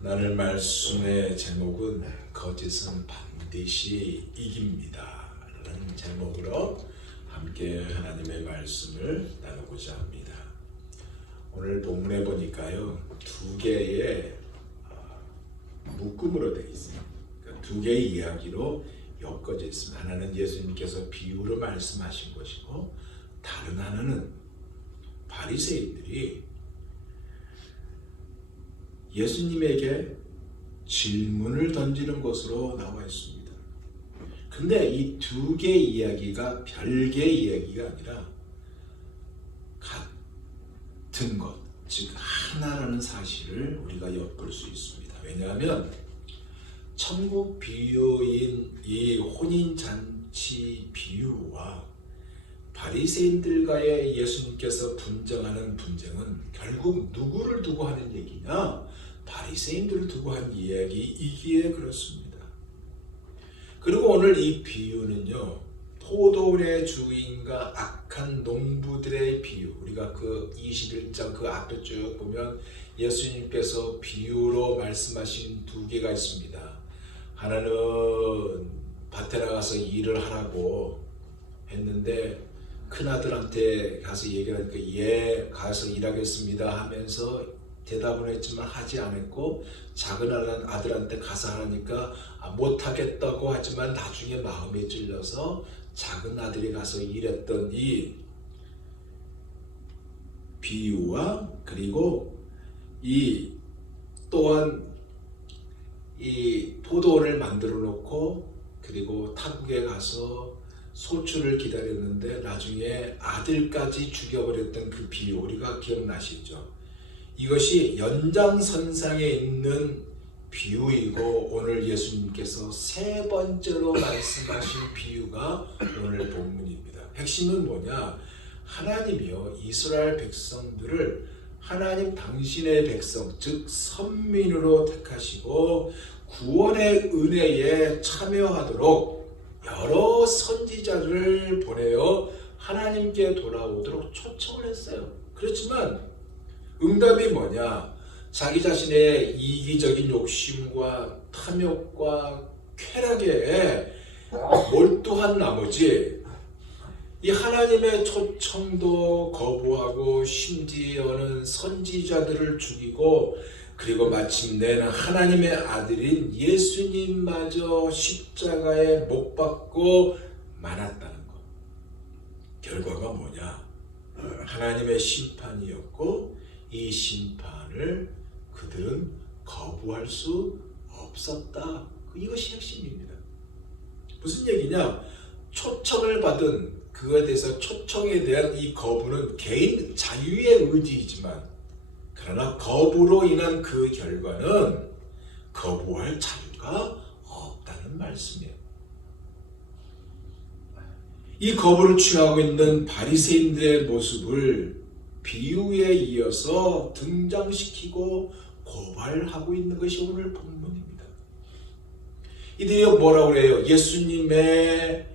나눌 말씀의 제목은 거짓은 반드시 이깁니다 라는 제목으로 함께 하나님의 말씀을 나누고자 합니다. 오늘 본문에 보니까요, 두 개의 묶음으로 되어 있어요. 그러니까 두 개의 이야기로 엮어져 있습니다. 하나는 예수님께서 비유로 말씀하신 것이고, 다른 하나는 바리새인들이 예수님에게 질문을 던지는 것으로 나와 있습니다. 근데 이 두 개의 이야기가 별개의 이야기가 아니라 같은 것, 즉 하나라는 사실을 우리가 엿볼 수 있습니다. 왜냐하면 천국 비유인 이 혼인잔치 비유와 바리새인들과의 예수님께서 분쟁하는 분쟁은 결국 누구를 두고 하는 얘기냐? 바리새인들을 두고 한 이야기이기에 그렇습니다. 그리고 오늘 이 비유는요, 포도원의 주인과 악한 농부들의 비유, 우리가 그 21장 그 앞에 쭉 보면 예수님께서 비유로 말씀하신 두 개가 있습니다. 하나는 밭에 나가서 일을 하라고 했는데 큰아들한테 가서 얘기를 하니까 예, 가서 일하겠습니다 하면서 대답을 했지만 하지 않았고, 작은 아들한테 가서 하니까 못하겠다고 하지만 나중에 마음에 찔려서 작은 아들이 가서 일했던 이 비유와, 그리고 이 또한 이 포도원을 만들어 놓고 그리고 타국에 가서 소출을 기다렸는데 나중에 아들까지 죽여버렸던 그 비유, 우리가 기억나시죠? 이것이 연장선상에 있는 비유이고, 오늘 예수님께서 세 번째로 말씀하신 비유가 오늘 본문입니다. 핵심은 뭐냐? 하나님이요, 이스라엘 백성들을 하나님 당신의 백성, 즉 선민으로 택하시고 구원의 은혜에 참여하도록 여러 선지자를 보내어 하나님께 돌아오도록 초청을 했어요. 그렇지만 응답이 뭐냐? 자기 자신의 이기적인 욕심과 탐욕과 쾌락에 몰두한 나머지 이 하나님의 초청도 거부하고 심지어는 선지자들을 죽이고, 그리고 마침내는 하나님의 아들인 예수님마저 십자가에 못 박고 말았다는 것. 결과가 뭐냐? 하나님의 심판이었고, 이 심판을 그들은 거부할 수 없었다. 이것이 핵심입니다. 무슨 얘기냐? 초청을 받은 그거에 대해서 초청에 대한 이 거부는 개인 자유의 의지이지만, 그러나 거부로 인한 그 결과는 거부할 자유가 없다는 말씀이에요. 이 거부를 취하고 있는 바리새인들의 모습을 비유에 이어서 등장시키고 고발하고 있는 것이 오늘 본문입니다. 이들이 뭐라고 그래요? 예수님의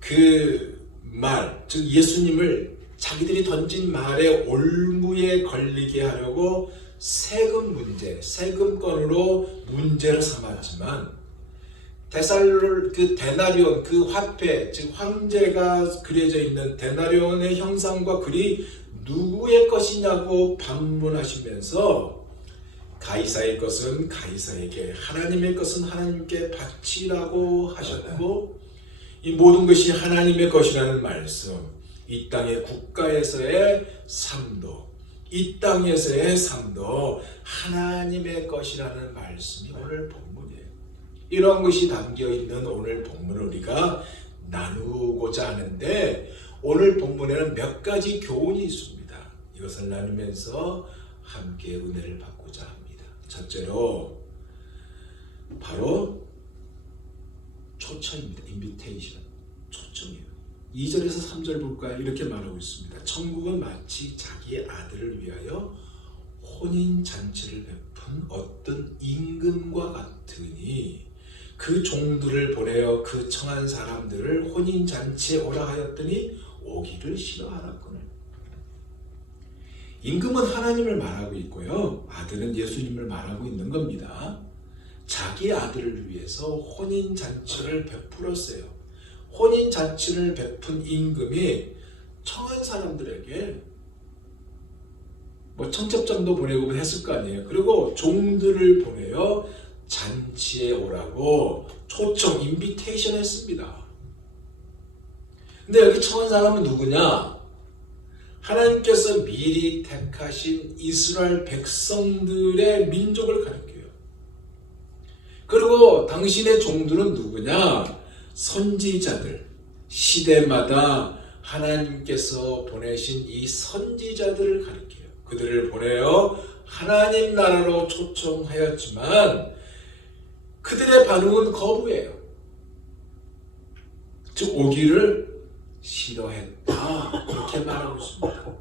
그 말, 즉 예수님을 자기들이 던진 말에 올무에 걸리게 하려고 세금 문제, 세금권으로 문제를 삼았지만, 그 데나리온, 그 화폐, 즉 황제가 그려져 있는 데나리온의 형상과 글이 누구의 것이냐고 반문하시면서 가이사의 것은 가이사에게, 하나님의 것은 하나님께 바치라고 하셨고, 이 모든 것이 하나님의 것이라는 말씀, 이 땅의 국가에서의 삶도, 이 땅에서의 삶도 하나님의 것이라는 말씀이 오늘 본문이에요. 이런 것이 담겨있는 오늘 본문을 우리가 나누고자 하는데, 오늘 본문에는 몇 가지 교훈이 있습니다. 이것을 나누면서 함께 은혜를 받고자 합니다. 첫째로 바로 초청입니다. 인비테이션, 초청이에요. 2절에서 3절 볼까요? 이렇게 말하고 있습니다. 천국은 마치 자기의 아들을 위하여 혼인잔치를 베푼 어떤 임금과 같으니 그 종들을 보내어 그 청한 사람들을 혼인잔치에 오라 하였더니 오기를 싫어하였거늘. 임금은 하나님을 말하고 있고요. 아들은 예수님을 말하고 있는 겁니다. 자기 아들을 위해서 혼인잔치를 베풀었어요. 혼인잔치를 베푼 임금이 청한 사람들에게 청첩장도 보내고 했을 거 아니에요. 그리고 종들을 보내어 잔치에 오라고 초청, 인비테이션 했습니다. 근데 여기 청한 사람은 누구냐? 하나님께서 미리 택하신 이스라엘 백성들의 민족을 가리켜요. 그리고 당신의 종들은 누구냐? 선지자들. 시대마다 하나님께서 보내신 이 선지자들을 가리켜요. 그들을 보내어 하나님 나라로 초청하였지만 그들의 반응은 거부예요. 즉 오기를 싫어했다. 그렇게 말하고 있습니다.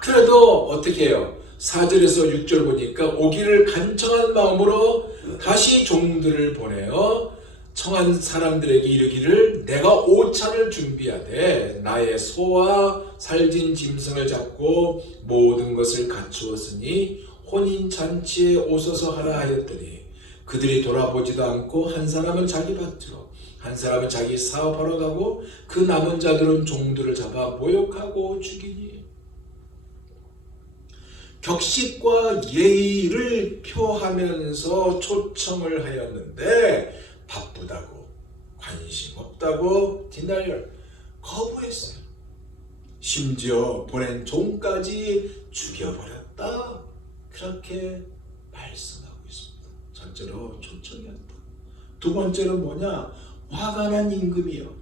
그래도 어떻게 해요? 4절에서 6절 보니까 오기를 간청한 마음으로 다시 종들을 보내어 청한 사람들에게 이르기를 내가 오찬을 준비하되 나의 소와 살진 짐승을 잡고 모든 것을 갖추었으니 혼인잔치에 오소서 하라 하였더니 그들이 돌아보지도 않고 한 사람은 자기 밭으로 한 사람은 자기 사업하러 가고 그 남은 자들은 종들을 잡아 모욕하고 죽이니 격식과 예의를 표하면서 초청을 하였는데 바쁘다고 관심 없다고 디나이얼 거부했어요. 심지어 보낸 종까지 죽여버렸다. 그렇게 말씀하고 있습니다. 첫째로 초청이었다. 두 번째는 뭐냐? 화가 난 임금이요.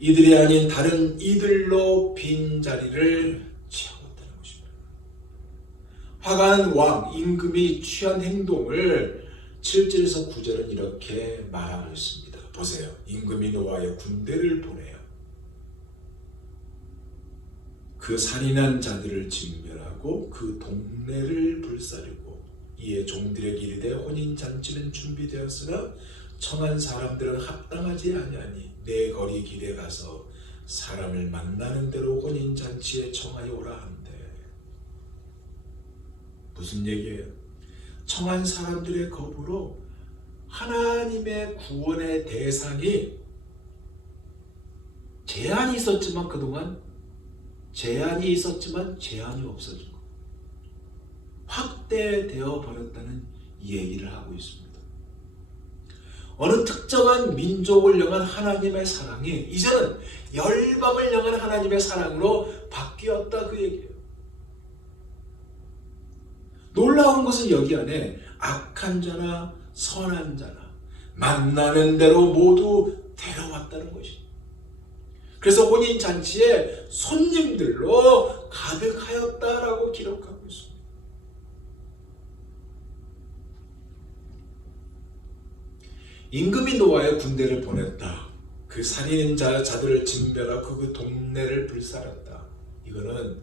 이들이 아닌 다른 이들로 빈 자리를 채웠다는 것입니다. 화가 난 왕 임금이 취한 행동을 7절에서 9절은 이렇게 말하고 있습니다. 보세요. 임금이 노하여 군대를 보내요. 그 살인한 자들을 진멸하고 그 동네를 불사르고 이에 종들에게 이르되 혼인잔치는 준비되었으나 청한 사람들은 합당하지 아니하니 내 거리 길에 가서 사람을 만나는 대로 혼인잔치에 청하여 오라 한대. 무슨 얘기예요? 청한 사람들의 거부로 하나님의 구원의 대상이 제한이 있었지만 그동안 제한이 있었지만 제한이 없어진 것. 확대되어 버렸다는 얘기를 하고 있습니다. 어느 특정한 민족을 향한 하나님의 사랑이 이제는 열방을 향한 하나님의 사랑으로 바뀌었다 그 얘기예요. 놀라운 것은 여기 안에 악한 자나 선한 자나 만나는 대로 모두 데려왔다는 것입니다. 그래서 혼인잔치에 손님들로 가득하였다라고 기록하고 있습니다. 임금이 노하여 군대를 보냈다. 그 살인자들을 징별하고 그 동네를 불살았다. 이거는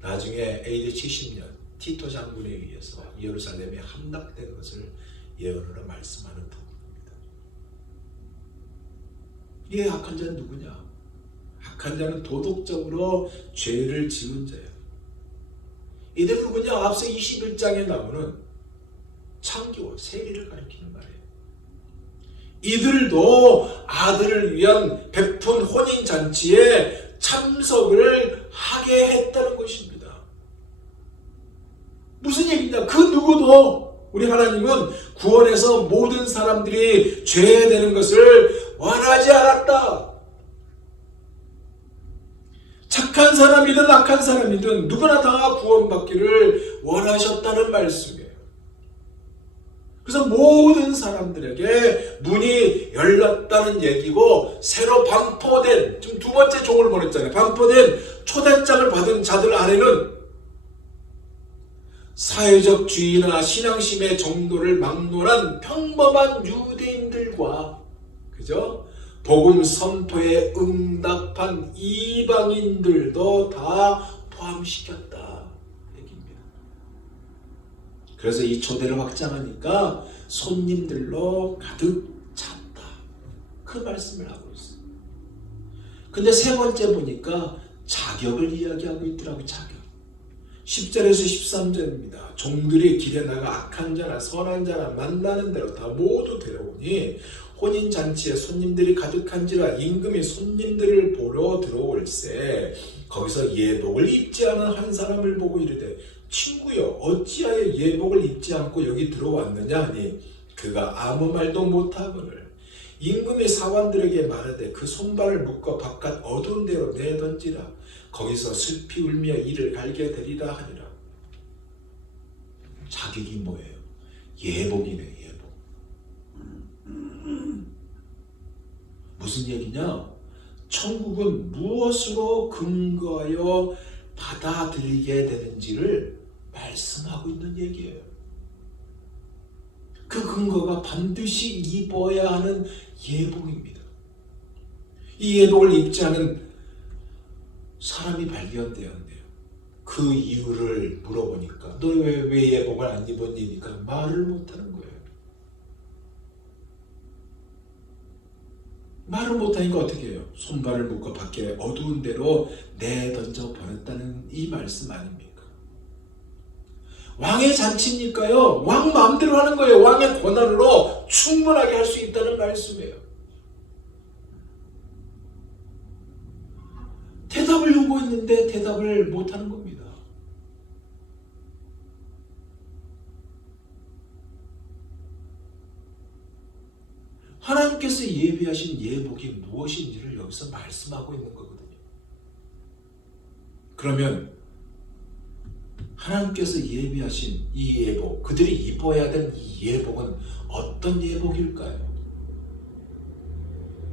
나중에 AD 70년 티토 장군에 의해서 예루살렘에 함락된 것을 예언으로 말씀하는 부분입니다. 이 악한 자는 누구냐? 악한 자는 도덕적으로 죄를 지은 자예요. 이들은 누구냐? 앞서 21장에 나오는 창기와 세리를 가리키는 말이에요. 이들도 아들을 위한 베푼 혼인잔치에 참석을 하게 했다는 것입니다. 무슨 얘기냐? 그 누구도 우리 하나님은 구원에서 모든 사람들이 죄되는 것을 원하지 않았다. 착한 사람이든 악한 사람이든 누구나 다 구원받기를 원하셨다는 말씀이에요. 그래서 모든 사람들에게 문이 열렸다는 얘기고 새로 반포된 지금 두 번째 종을 보냈잖아요. 반포된 초대장을 받은 자들 안에는 사회적 주의나 신앙심의 정도를 막론한 평범한 유대인들과 그죠? 복음 선포에 응답한 이방인들도 다 포함시켰다 얘기입니다. 그래서 이 초대를 확장하니까 손님들로 가득 찼다. 그 말씀을 하고 있어요. 근데 세 번째 보니까 자격을 이야기하고 있더라고요. 자격. 10절에서 13절입니다. 종들이 길에 나가 악한 자나 선한 자나 만나는 대로 다 모두 데려오니 혼인잔치에 손님들이 가득한지라 임금이 손님들을 보러 들어올세 거기서 예복을 입지 않은 한 사람을 보고 이르되 친구여 어찌하여 예복을 입지 않고 여기 들어왔느냐 하니 그가 아무 말도 못하거늘 임금이 사관들에게 말하되 그 손발을 묶어 바깥 어두운 데로 내던지라 거기서 슬피 울며 이를 갈게 되리라 하니라. 자격이 뭐예요? 예복이네. 예복. 무슨 얘기냐? 천국은 무엇으로 근거하여 받아들이게 되는지를 말씀하고 있는 얘기예요. 그 근거가 반드시 입어야 하는 예복입니다. 이 예복을 입지 않은 사람이 발견되었네요. 그 이유를 물어보니까 너 왜 예복을 안 입었니까 말을 못하는 거예요. 말을 못하니까 어떻게 해요? 손발을 묶어 밖에 어두운 데로 내던져 버렸다는 이 말씀 아닙니까? 왕의 잔치니까요. 왕 마음대로 하는 거예요. 왕의 권한으로 충분하게 할 수 있다는 말씀이에요. 대답을 요구했는데 대답을 못하는 겁니다. 하나님께서 예비하신 예복이 무엇인지를 여기서 말씀하고 있는 거거든요. 그러면 하나님께서 예비하신 이 예복, 그들이 입어야 될 이 예복은 어떤 예복일까요?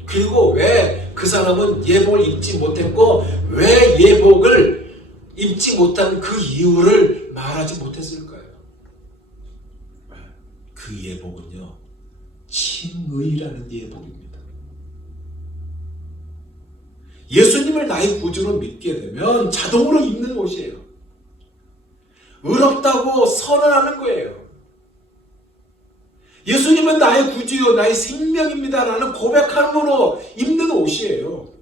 그리고 왜 그 사람은 예복을 입지 못했고 왜 예복을 입지 못한 그 이유를 말하지 못했을까요? 그 예복은요, 칭의라는 예복입니다. 예수님을 나의 구주로 믿게 되면 자동으로 입는 옷이에요. 의롭다고 선언하는 거예요. 예수님은 나의 구주요 나의 생명입니다 라는 고백함으로 입는 옷이에요.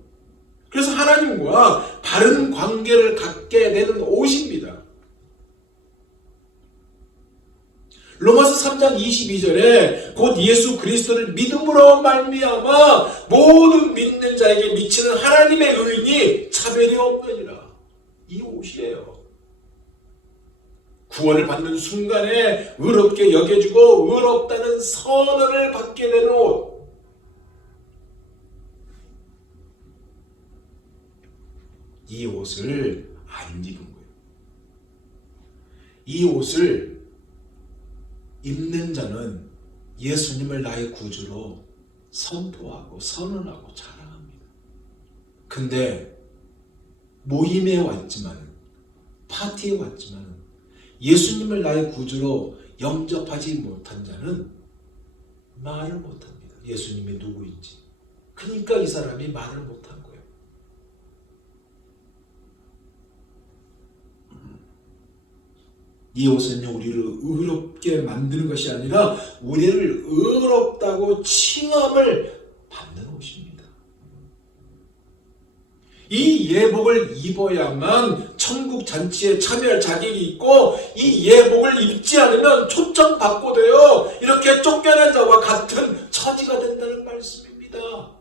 그래서 하나님과 바른 관계를 갖게 되는 옷입니다. 로마서 3장 22절에 곧 예수 그리스도를 믿음으로 말미암아 모든 믿는 자에게 미치는 하나님의 의인이 차별이 없느니라. 이 옷이에요. 구원을 받는 순간에 의롭게 여겨주고 의롭다는 선언을 받게 되는 옷. 이 옷을 안 입은 거예요. 이 옷을 입는 자는 예수님을 나의 구주로 선포하고 선언하고 자랑합니다. 근데 모임에 왔지만 파티에 왔지만 예수님을 나의 구주로 영접하지 못한 자는 말을 못합니다. 예수님이 누구인지. 그러니까 이 사람이 말을 못한 거예요. 이 옷은요, 우리를 의롭게 만드는 것이 아니라 우리를 의롭다고 칭함을 받는 옷입니다. 이 예복을 입어야만 천국 잔치에 참여할 자격이 있고 이 예복을 입지 않으면 초청받고도요 이렇게 쫓겨난 자와 같은 처지가 된다는 말씀입니다.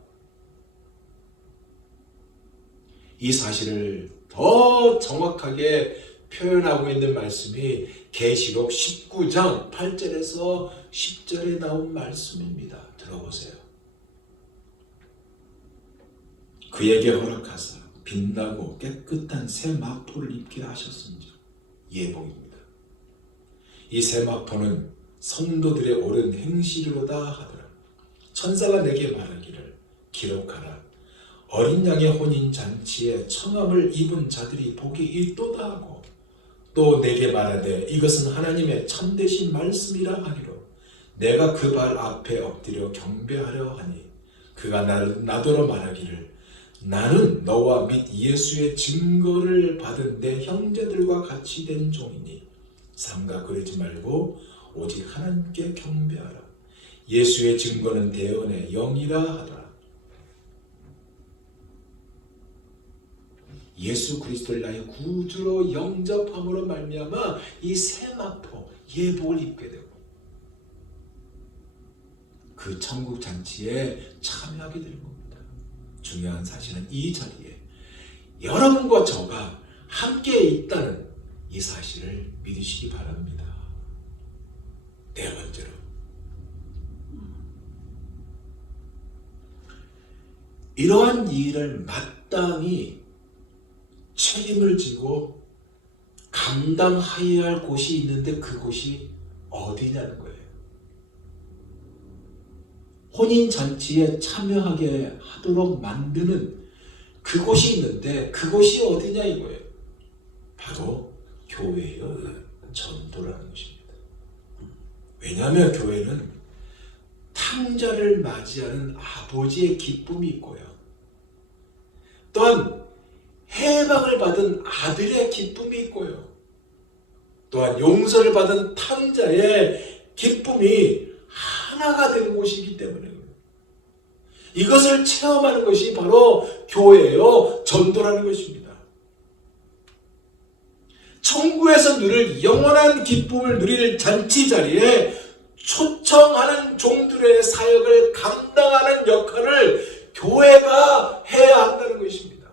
이 사실을 더 정확하게 표현하고 있는 말씀이 계시록 19장 8절에서 10절에 나온 말씀입니다. 들어보세요. 그에게 허락하사 빛나고 깨끗한 새 마포를 입게 하셨습니다. 예복입니다. 이 새 마포는 성도들의 옳은 행실로다 하더라. 천사가 내게 말하기를 기록하라. 어린 양의 혼인 잔치에 청함을 입은 자들이 복이 있도다 하고 또 내게 말하되 이것은 하나님의 참되신 말씀이라 하기로 내가 그 발 앞에 엎드려 경배하려 하니 그가 나더러 말하기를 나는 너와 및 예수의 증거를 받은 내 형제들과 같이 된 종이니 삼가 그러지 말고 오직 하나님께 경배하라. 예수의 증거는 대언의 영이라 하더라. 예수 그리스도를 나의 구주로 영접함으로 말미암아 이 세마포 예복을 입게 되고 그 천국 잔치에 참여하게 되는 겁니다. 중요한 사실은 이 자리에 여러분과 저가 함께 있다는 이 사실을 믿으시기 바랍니다. 네 번째로, 이러한 일을 마땅히 책임을 지고 감당해야 할 곳이 있는데 그곳이 어디냐는 거예요. 혼인잔치에 참여하게 하도록 만드는 그곳이 있는데 그곳이 어디냐 이거예요. 바로 교회의 전도라는 것입니다. 왜냐하면 교회는 탕자를 맞이하는 아버지의 기쁨이 있고요. 또한 해방을 받은 아들의 기쁨이 있고요. 또한 용서를 받은 탕자의 기쁨이 하나가 되는 곳이기 때문에 이것을 체험하는 것이 바로 교회요 전도라는 것입니다. 천국에서 누릴 영원한 기쁨을 누릴 잔치 자리에 초청하는 종들의 사역을 감당하는 역할을 교회가 해야 한다는 것입니다.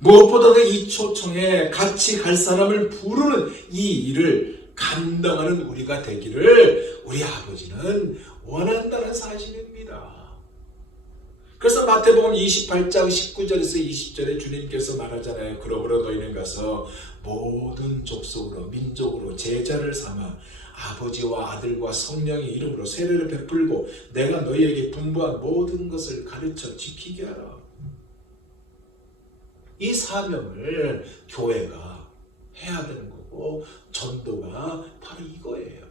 무엇보다도 이 초청에 같이 갈 사람을 부르는 이 일을 감당하는 우리가 되기를 우리 아버지는 원한다는 사실입니다. 그래서 마태복음 28장 19절에서 20절에 주님께서 말하잖아요. 그러므로 너희는 가서 모든 족속으로 민족으로 제자를 삼아 아버지와 아들과 성령의 이름으로 세례를 베풀고 내가 너희에게 분부한 모든 것을 가르쳐 지키게 하라. 이 사명을 교회가 해야 되는 거고 전도가 바로 이거예요.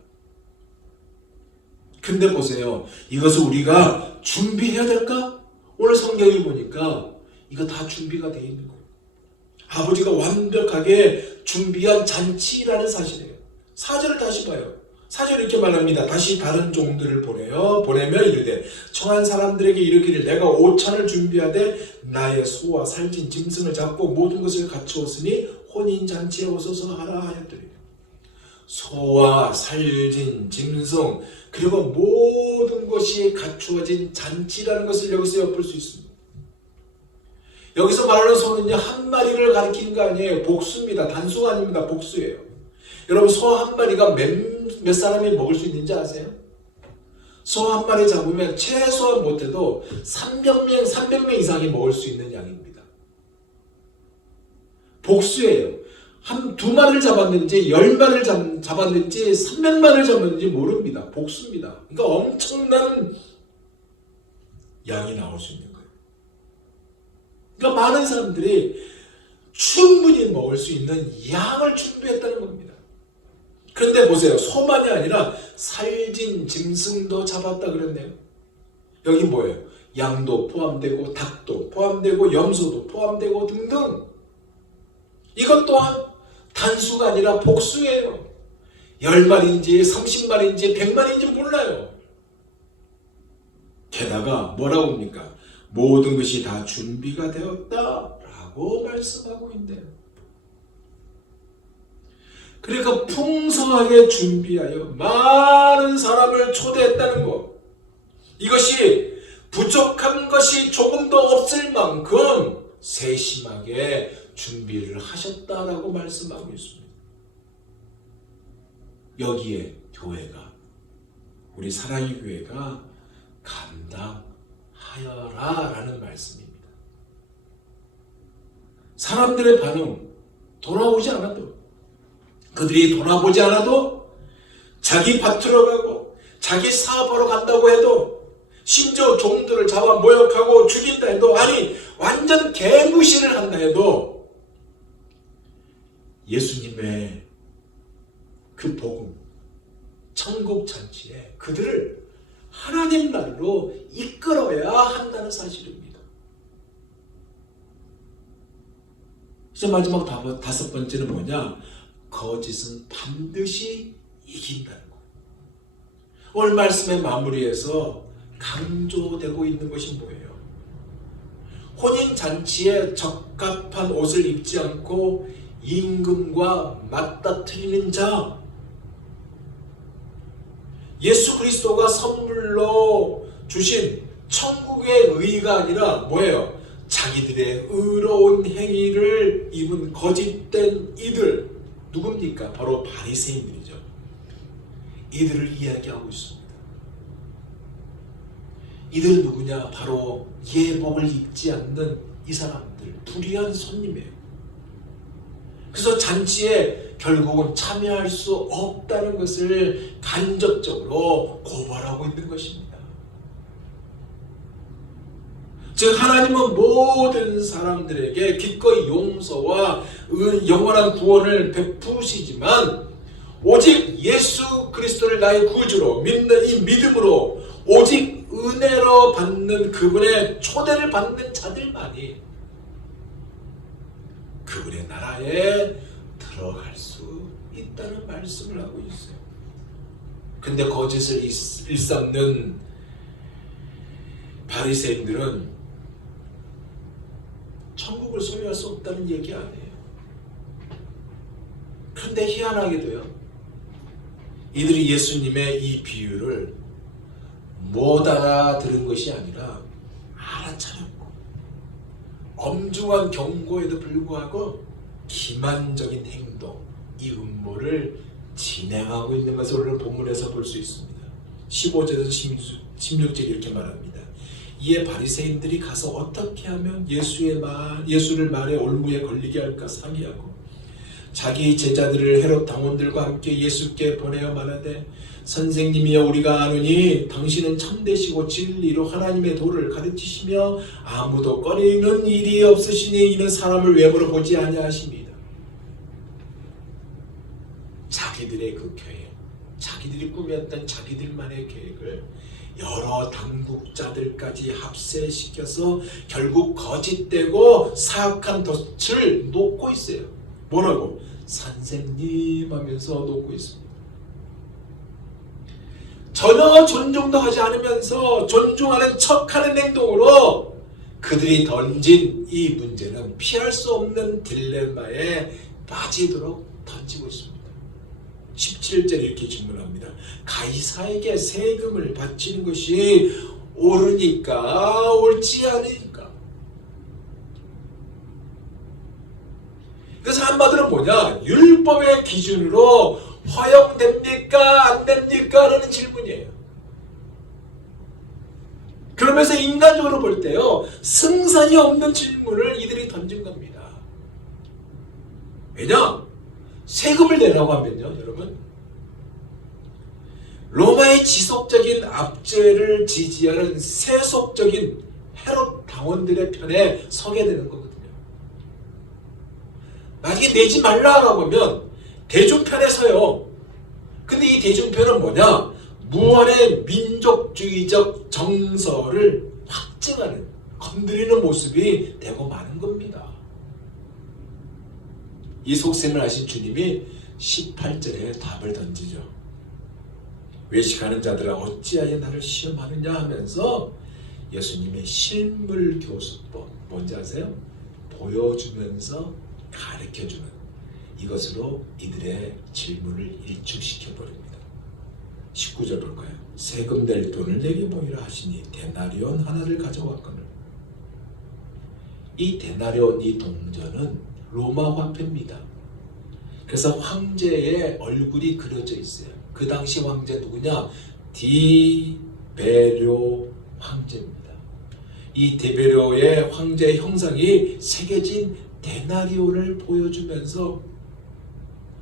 근데 보세요. 이것을 우리가 준비해야 될까? 오늘 성경을 보니까 이거 다 준비가 되어 있는 거예요. 아버지가 완벽하게 준비한 잔치라는 사실이에요. 4절을 다시 봐요. 4절 이렇게 말합니다. 다시 다른 종들을 보내며 이르되 청한 사람들에게 이르기를 내가 오찬을 준비하되 나의 소와 살찐 짐승을 잡고 모든 것을 갖추었으니 혼인잔치에 오소서 하라 하였더니 소와 살찐 짐승 그리고 모든 것이 갖추어진 잔치라는 것을 여기서 엿볼 수 있습니다. 여기서 말하는 소는요 한 마리를 가리키는 거 아니에요. 복수입니다. 단수가 아닙니다. 복수예요. 여러분 소 한 마리가 몇 사람이 먹을 수 있는지 아세요? 소 한 마리 잡으면 최소한 못해도 300명 이상이 먹을 수 있는 양입니다. 복수예요. 한 2마리를 잡았는지 10마리를 잡았는지 300마리를 잡았는지 모릅니다. 복수입니다. 그러니까 엄청난 양이 나올 수 있는 거예요. 그러니까 많은 사람들이 충분히 먹을 수 있는 양을 준비했다는 겁니다. 그런데 보세요. 소만이 아니라 살진 짐승도 잡았다 그랬네요. 여기 뭐예요? 양도 포함되고 닭도 포함되고 염소도 포함되고 등등. 이것 또한 단수가 아니라 복수예요. 10마리인지 30마리인지 100마리인지 몰라요. 게다가 뭐라고 합니까? 모든 것이 다 준비가 되었다라고 말씀하고 있네요. 그러니까 풍성하게 준비하여 많은 사람을 초대했다는 것. 이것이 부족한 것이 조금도 없을 만큼 세심하게 준비를 하셨다라고 말씀하고 있습니다. 여기에 교회가, 우리 사랑의 교회가 감당하여라 라는 말씀입니다. 사람들의 반응, 돌아오지 않아도, 그들이 돌아보지 않아도 자기 밭으로 가고 자기 사업하러 간다고 해도 심지어 종들을 잡아 모욕하고 죽인다 해도 아니 완전 개무시를 한다 해도 예수님의 그 복음, 천국 잔치에 그들을 하나님 나라로 이끌어야 한다는 사실입니다. 이제 마지막 5번째는 뭐냐? 거짓은 반드시 이긴다는 것. 오늘 말씀의 마무리에서 강조되고 있는 것이 뭐예요? 혼인잔치에 적합한 옷을 입지 않고 임금과 맞닥뜨리는 자, 예수 그리스도가 선물로 주신 천국의 의가 아니라 뭐예요? 자기들의 의로운 행위를 입은 거짓된 이들, 누굽니까? 바로 바리새인들이죠. 이들을 이야기하고 있습니다. 이들은 누구냐? 바로 예복을 입지 않는 이 사람들, 불의한 손님이에요. 그래서 잔치에 결국은 참여할 수 없다는 것을 간접적으로 고발하고 있는 것입니다. 즉 하나님은 모든 사람들에게 기꺼이 용서와 영원한 구원을 베푸시지만 오직 예수 그리스도를 나의 구주로 믿는 이 믿음으로 오직 은혜로 받는 그분의 초대를 받는 자들만이 그분의 나라에 들어갈 수 있다는 말씀을 하고 있어요. 근데 거짓을 일삼는 바리새인들은 천국을 소유할 수 없다는 얘기 아니에요. 그런데 희한하게도요, 이들이 예수님의 이 비유를 못 알아들은 것이 아니라 알아차렸고 엄중한 경고에도 불구하고 기만적인 행동, 이 음모를 진행하고 있는 것을 오늘 본문에서 볼 수 있습니다. 15절에서 16절이 이렇게 말합니다. 이에 바리새인들이 가서 어떻게 하면 예수를 말에 올무에 걸리게 할까 상의하고 자기 제자들을 헤롯 당원들과 함께 예수께 보내어 말하되 선생님이여 우리가 아노니 당신은 참되시고 진리로 하나님의 도를 가르치시며 아무도 꺼리는 일이 없으시니 이는 사람을 외모로 보지 아니하십니다. 자기들의 그 계획, 자기들이 꾸몄던 자기들만의 계획을 여러 당국자들까지 합세시켜서 결국 거짓되고 사악한 덫을 놓고 있어요. 뭐라고? 선생님 하면서 놓고 있습니다. 전혀 존중도 하지 않으면서 존중하는 척하는 행동으로 그들이 던진 이 문제는 피할 수 없는 딜레마에 빠지도록 던지고 있습니다. 17절 이렇게 질문합니다. 가이사에게 세금을 바치는 것이 옳으니까 옳지 않으니까. 그래서 한마디로 뭐냐? 율법의 기준으로 허용됩니까? 안 됩니까? 라는 질문이에요. 그러면서 인간적으로 볼 때요, 승산이 없는 질문을 이들이 던진 겁니다. 왜냐? 세금을 내라고 하면요, 여러분, 로마의 지속적인 압제를 지지하는 세속적인 헤롯 당원들의 편에 서게 되는 거거든요. 만약에 내지 말라라고 하면 대중편에 서요. 근데 이 대중편은 뭐냐? 무한의 민족주의적 정서를 확증하는, 건드리는 모습이 되고 마는 겁니다. 이 속셈을 하신 주님이 18절에 답을 던지죠. 외식하는 자들아 어찌하여 나를 시험하느냐 하면서 예수님의 실물교수법, 뭔지 아세요? 보여주면서 가르쳐주는 이것으로 이들의 질문을 일축시켜버립니다. 19절 볼까요? 세금 낼 돈을 내게 모이라 하시니 데나리온 하나를 가져왔거늘. 이 데나리온, 이 동전은 로마 화폐입니다. 그래서 황제의 얼굴이 그려져 있어요. 그 당시 황제 누구냐? 디베료 황제입니다. 이 디베료의 황제의 형상이 새겨진 데나리온을 보여주면서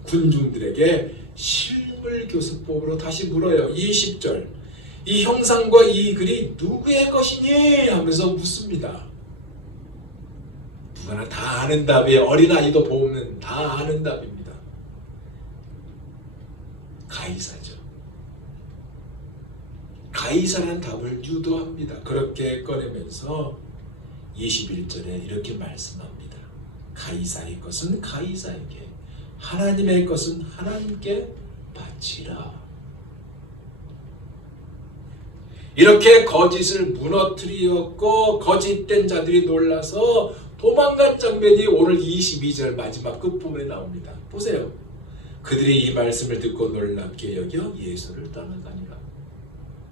군중들에게 실물교수법으로 다시 물어요. 20절. 이 형상과 이 글이 누구의 것이니? 하면서 묻습니다. 누구나 다 아는 답이에요. 어린아이도 보면 다 아는 답입니다. 가이사죠. 가이사라는 답을 유도합니다. 그렇게 꺼내면서 21절에 이렇게 말씀합니다. 가이사의 것은 가이사에게, 하나님의 것은 하나님께 바치라. 이렇게 거짓을 무너뜨리었고 거짓된 자들이 놀라서 도망간 장면이 오늘 22절 마지막 끝부분에 나옵니다. 보세요. 그들이 이 말씀을 듣고 놀랍게 여겨 예수를 떠나가니라.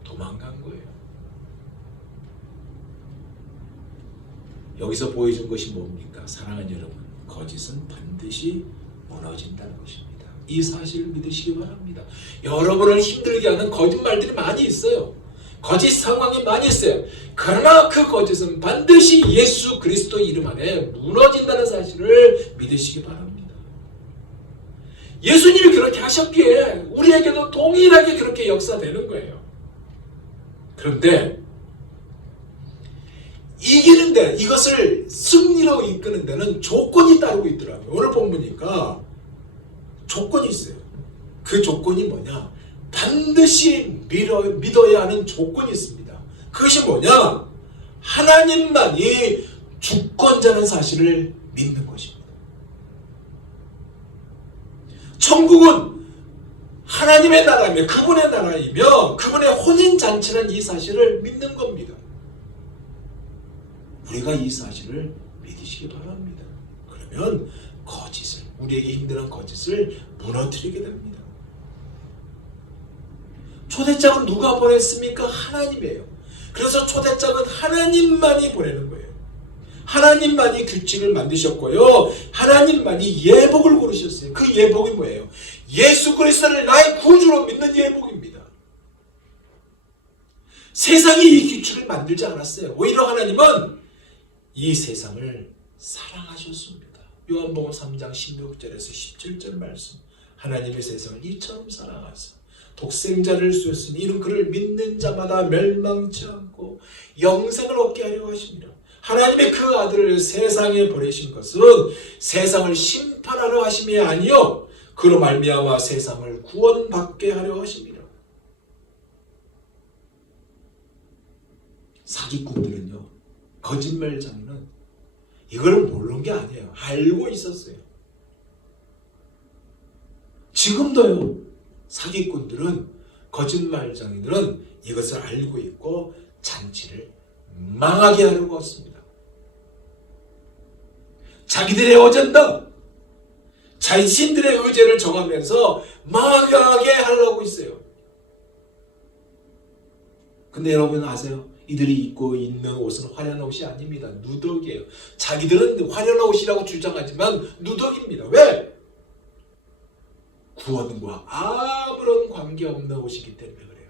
도망간 거예요. 여기서 보여준 것이 뭡니까? 사랑하는 여러분, 거짓은 반드시 무너진다는 것입니다. 이 사실을 믿으시기 바랍니다. 여러분을 힘들게 하는 거짓말들이 많이 있어요. 거짓 상황이 많이 있어요. 그러나 그 거짓은 반드시 예수 그리스도 이름 안에 무너진다는 사실을 믿으시기 바랍니다. 예수님이 그렇게 하셨기에 우리에게도 동일하게 그렇게 역사되는 거예요. 그런데 이기는 데, 이것을 승리로 이끄는 데는 조건이 따르고 있더라고요. 오늘 보니까 조건이 있어요. 그 조건이 뭐냐? 반드시 믿어야 하는 조건이 있습니다. 그것이 뭐냐? 하나님만이 주권자는 사실을 믿는 것입니다. 천국은 하나님의 나라이며 그분의 나라이며 그분의 혼인잔치라는 이 사실을 믿는 겁니다. 우리가 이 사실을 믿으시기 바랍니다. 그러면 거짓을, 우리에게 힘든 거짓을 무너뜨리게 됩니다. 초대장은 누가 보냈습니까? 하나님이에요. 그래서 초대장은 하나님만이 보내는 거예요. 하나님만이 규칙을 만드셨고요. 하나님만이 예복을 고르셨어요. 그 예복이 뭐예요? 예수 그리스도를 나의 구주로 믿는 예복입니다. 세상이 이 규칙을 만들지 않았어요. 오히려 하나님은 이 세상을 사랑하셨습니다. 요한복음 3장 16절에서 17절 말씀. 하나님의 세상을 이처럼 사랑하사 독생자를 주셨으니 이는 그를 믿는 자마다 멸망치 않고 영생을 얻게 하려 하십니다. 하나님의 그 아들을 세상에 보내신 것은 세상을 심판하려 하심이 아니요 그로 말미암아 세상을 구원받게 하려 하십니다. 사기꾼들은요, 거짓말장인은 이걸 모르는 게 아니에요. 알고 있었어요. 지금도요, 사기꾼들은, 거짓말장이들은 이것을 알고 있고 잔치를 망하게 하려고 했습니다. 자기들의 어젠다, 자신들의 의제를 정하면서 망하게 하려고 있어요. 근데 여러분 아세요? 이들이 입고 있는 옷은 화려한 옷이 아닙니다. 누더기예요. 자기들은 화려한 옷이라고 주장하지만 누더기입니다. 왜? 구원과 아무런 관계없는 옷이기 때문에 그래요.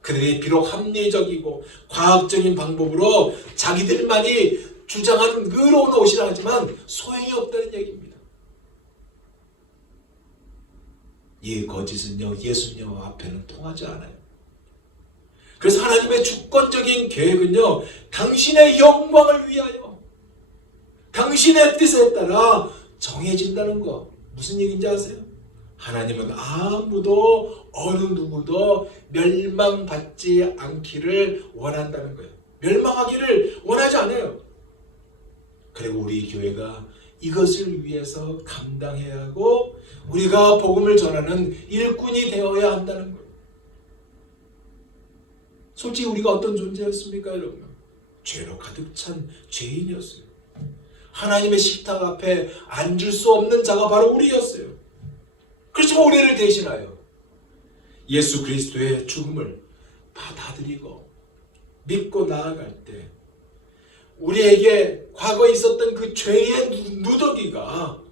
그들이 비록 합리적이고 과학적인 방법으로 자기들만이 주장하는 의로운 옷이라 하지만 소용이 없다는 얘기입니다. 이 거짓은요, 예수님 앞에는 통하지 않아요. 그래서 하나님의 주권적인 계획은요, 당신의 영광을 위하여 당신의 뜻에 따라 정해진다는 거. 무슨 얘기인지 아세요? 하나님은 아무도 어느 누구도 멸망받지 않기를 원한다는 거예요. 멸망하기를 원하지 않아요. 그리고 우리 교회가 이것을 위해서 감당해야 하고 우리가 복음을 전하는 일꾼이 되어야 한다는 거예요. 솔직히 우리가 어떤 존재였습니까, 여러분? 죄로 가득 찬 죄인이었어요. 하나님의 식탁 앞에 앉을 수 없는 자가 바로 우리였어요. 그렇지만 우리를 대신하여 예수 그리스도의 죽음을 받아들이고 믿고 나아갈 때 우리에게 과거에 있었던 그 죄의 누더기가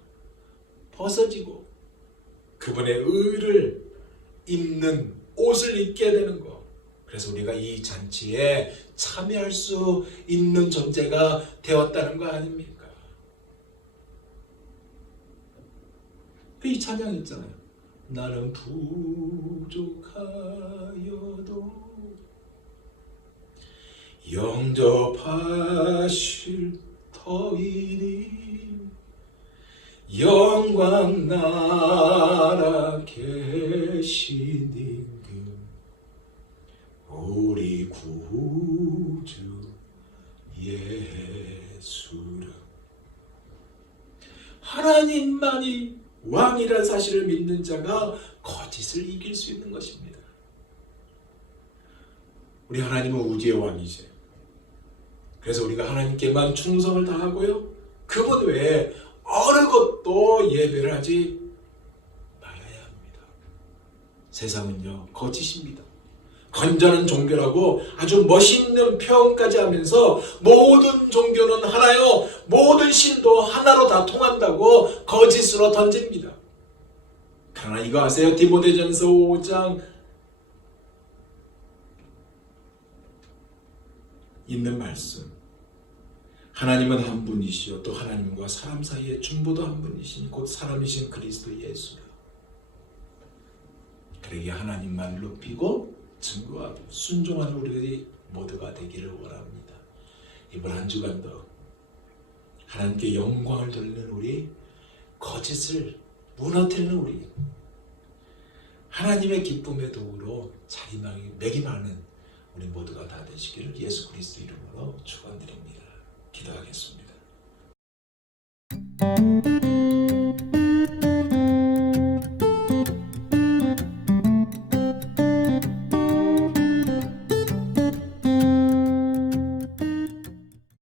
벗어지고 그분의 의를 입는 옷을 입게 되는 것. 그래서 우리가 이 잔치에 참여할 수 있는 존재가 되었다는 거 아닙니까? 이 찬양 있잖아요. 나는 부족하여도 영접하실 터이니 영광 나라 계신 임금 우리 구주 예수라. 하나님만이 왕이라는 사실을 믿는 자가 거짓을 이길 수 있는 것입니다. 우리 하나님은 우주의 왕이세요. 그래서 우리가 하나님께만 충성을 다하고요. 그분 외에 어느 것도 예배를 하지 말아야 합니다. 세상은요, 거짓입니다. 건전한 종교라고 아주 멋있는 표현까지 하면서 모든 종교는 하나요, 모든 신도 하나로 다 통한다고 거짓으로 던집니다. 그러나 이거 아세요? 디모데전서 5장 있는 말씀. 하나님은 한 분이시요 또 하나님과 사람 사이의 중보도 한 분이신 곧 사람이신 그리스도 예수라. 그러기에 하나님만 높이고 증거하고 순종하는 우리들이 모두가 되기를 원합니다. 이번 한 주간도 하나님께 영광을 돌리는 우리, 거짓을 무너뜨리는 우리, 하나님의 기쁨의 도구로 자리매김하는 우리 모두가 다 되시기를 예수 그리스도 이름으로 축원드립니다. 기도하겠습니다.